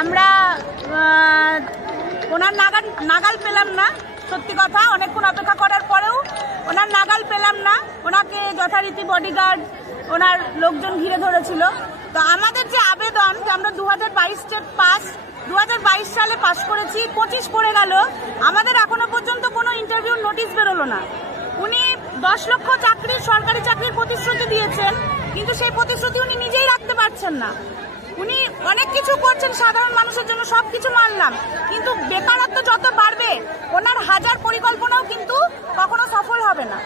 আমরা ওনার নাগাল পেলাম না, সত্যি কথা। অনেকক্ষণ অপেক্ষা করার পরেও ওনার নাগাল পেলাম না। ওনাকে যথারীতি বডিগার্ড, ওনার লোকজন ঘিরে ধরেছিল। তো আমাদের যে আবেদন, যে আমরা 2022 সালে পাস করেছি, 25 পড়ে গেল, আমাদের এখনো পর্যন্ত কোনো ইন্টারভিউ নোটিশ বেরোলো না। উনি 10 লক্ষ চাকরির, সরকারি চাকরির প্রতিশ্রুতি দিয়েছেন, কিন্তু সেই প্রতিশ্রুতি উনি নিজেই রাখতে পারছেন না। উনি অনেক কিছু করছেন সাধারণ মানুষের জন্য, সবকিছু মানলাম, কিন্তু বেকারত্ব যত বাড়বে ওনার হাজার পরিকল্পনাও কিন্তু কখনো সফল হবে না।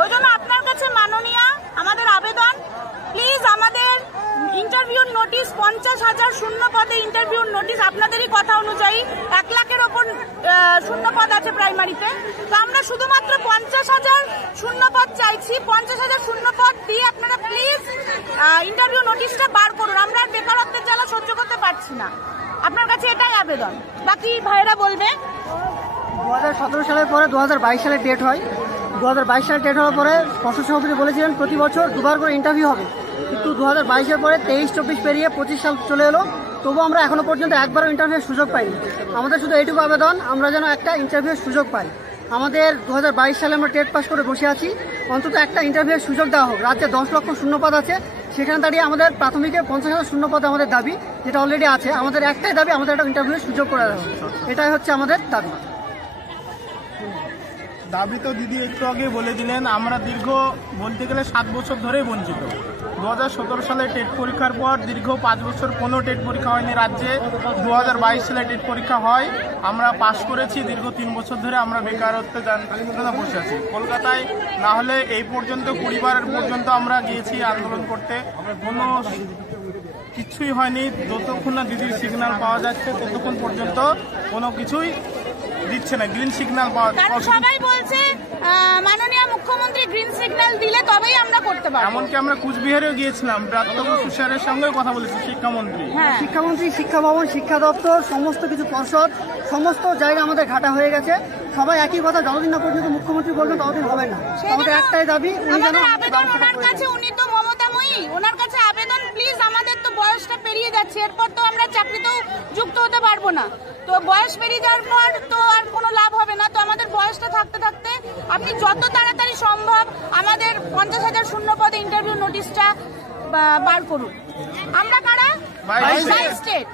ওই জন্য আপনার কাছে মাননীয়া আমাদের আবেদন, প্লিজ আমাদের ইন্টারভিউর নোটিশ 50,000 শূন্য পদে ইন্টারভিউর নোটিশ, আপনাদেরই কথা অনুযায়ী 1 লাখের ওপর শূন্য পদ আছে প্রাইমারিতে। তো আমরা শুধুমাত্র 50,000 শূন্য পদ চাইছি। 50,000 শূন্য পদ দিয়ে আপনারা প্লিজ ইন্টারভিউ নোটিশটা বার করুন। আমরা আর বেকারত্বের জ্বালা সহ্য করতে পারছি না। আপনার কাছে এটাই আবেদন। বাকি ভাইয়েরা বলবে। 2017 সালের পরে 2022 সালে ডেট হয়। 2022 সালে ডেট হওয়ার পরে পর্ষদ সভাপতি বলেছিলেন প্রতি বছর 2বার করে ইন্টারভিউ হবে, কিন্তু 2022-এর পরে 23-24 পেরিয়ে 25 সাল চলে এলো, তবু আমরা এখনো পর্যন্ত একবারও ইন্টারভিউর সুযোগ পাইনি। আমাদের শুধু এইটুকু আবেদন, আমরা যেন একটা ইন্টারভিউর সুযোগ পাই। আমাদের 2022 সালে আমরা টেট পাস করে বসে আছি, অন্তত একটা ইন্টারভিউর সুযোগ দেওয়া হোক। রাজ্যে 10 লক্ষ শূন্যপদ আছে, সেখানে দাঁড়িয়ে আমাদের প্রাথমিকে 50,000 শূন্যপদ আমাদের দাবি, যেটা অলরেডি আছে। আমাদের একটাই দাবি, আমাদের একটা ইন্টারভিউর সুযোগ করে দেওয়া হবে। এটাই হচ্ছে আমাদের দাবি। দাবি তো দিদি একটু আগে বলে দিলেন। আমরা দীর্ঘ বলতে গেলে 7 বছর ধরেই বঞ্চিত। 2017 সালে টেট পরীক্ষার পর দীর্ঘ 5 বছর কোনো টেট পরীক্ষা হয়নি রাজ্যে। 2022 সালে টেট পরীক্ষা হয়, আমরা পাশ করেছি। দীর্ঘ 3 বছর ধরে আমরা বেকারত্বে বসে আছি কলকাতায়। না হলে এই পর্যন্ত 20 বার পর্যন্ত আমরা গিয়েছি আন্দোলন করতে, কোনো কিছুই হয়নি। যতক্ষণ না দিদির সিগন্যাল পাওয়া যাচ্ছে ততক্ষণ পর্যন্ত কোনো কিছুই দিচ্ছে না। গ্রিন সিগন্যাল পাওয়া যাচ্ছে, সবাই বলছে মাননীয় মুখ্যমন্ত্রী গ্রিন সিগন্যাল দিলে তবেই আমরা করতে পারবো। এমনকি আমরা কুচবিহারেও গিয়েছিলাম, ব্রাত্য বসু স্যারের সঙ্গেও কথা বলেছি, শিক্ষামন্ত্রী, শিক্ষা ভবন, শিক্ষা দপ্তর, সমস্ত কিছু পর্ষদ, সমস্ত জায়গা আমাদের ঘাটা হয়ে গেছে। সবাই একই কথা, যতদিন না পর্যন্ত মুখ্যমন্ত্রী বলবেন ততদিন হবে না। আমাদের একটাই দাবি, ওনার কাছে, উনি তো মমতাময়ী, ওনার কাছে আবেদন, প্লিজ আমাদের তো বয়সটা পেরিয়ে যাচ্ছে, এরপর তো আমরা চাকরিতেও যুক্ত হতে পারবো না। তো বয়স পেরিয়ে যাওয়ার পর তো আর কোনো লাভ হবে না। তো আমাদের বয়সটা থাকতে থাকতে আপনি যত তাড়াতাড়ি সম্ভব আমাদের 50,000 শূন্য পদে ইন্টারভিউ নোটিশটা বার করুন। আমরা কারা? 22 স্টেট।